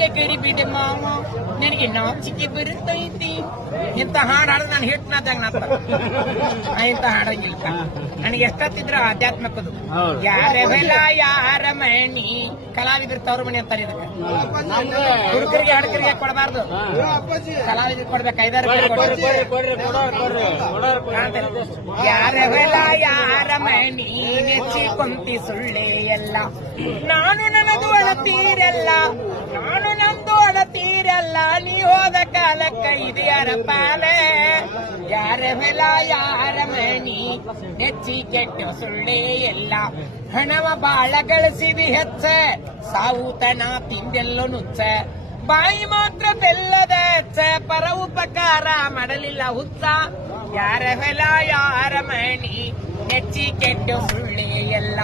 ಹಿಂದೆ ಕೇಳಿ ಬಿಡಿ ಮಾವ ನಿನಗೆ ನಾಚಿಕೆ ಬರುತ್ತೈತಿ ಇಂಥ ಹಾಡು ಹಾಡ್ ನಾನು ಹಿಟ್ನಾದಂಗ ನಾತ ಇಂಥ ಹಾಡಂಗಿಲ್ಲ ನನಗೆ ಎಷ್ಟೊತ್ತಿದ್ರು ಆಧ್ಯಾತ್ಮಕ್ಕದು ಹೌದು. ಯಾರ ಬೆಲ ಯಾರ ಮಣಿ ಕಲಾವಿದ್ರ ತವ್ರ ಮಣಿ ಅಂತಾರೆ ಇದಕ್ಕೆ ಹುಡುಗರಿಗೆ ಹಡಕರಿಗೆ ಕೊಡಬಾರ್ದು ಕಲಾವಿದ್ರ ಕೊಡ್ಬೇಕು ಐದಾರು ಯಾರ ಬೆಲ ಯಾರ ಮಣಿ ನೆಚ್ಚಿ ಕೊಂತಿ ಸುಳ್ಳೆ ಎಲ್ಲ ನಾನು ನನ್ನದು ಅಳತೀರೆಲ್ಲ ಅಳತೀರಲ್ಲ ನೀ ಹೋದ ಕಾಲಕ್ಕ ಇದೆಯರ ಪಾಲೆ? ಯಾರ ಹೊಲ ಯಾರ ಮಣಿ ನೆಚ್ಚಿ ಕೆಟ್ಟ ಸುಳ್ಳೆ ಎಲ್ಲ. ಹಣವ ಬಾಳ ಗಳಿಸಿದಿ ಹೆಚ್ಚ. ಸಾವುತನ ತಿಂದೆಲ್ಲೋ ನುಚ್ಚ. ಬಾಯಿ ಮಾತ್ರ ಹೆಚ್ಚ. ಪರ ಉಪಕಾರ ಮಾಡಲಿಲ್ಲ ಹುಚ್ಚ. ಯಾರ ಹೊಲ ಯಾರ ಮಣಿ ನೆಚ್ಚಿ ಕೆಟ್ಟ ಸುಳ್ಳೆ ಎಲ್ಲ.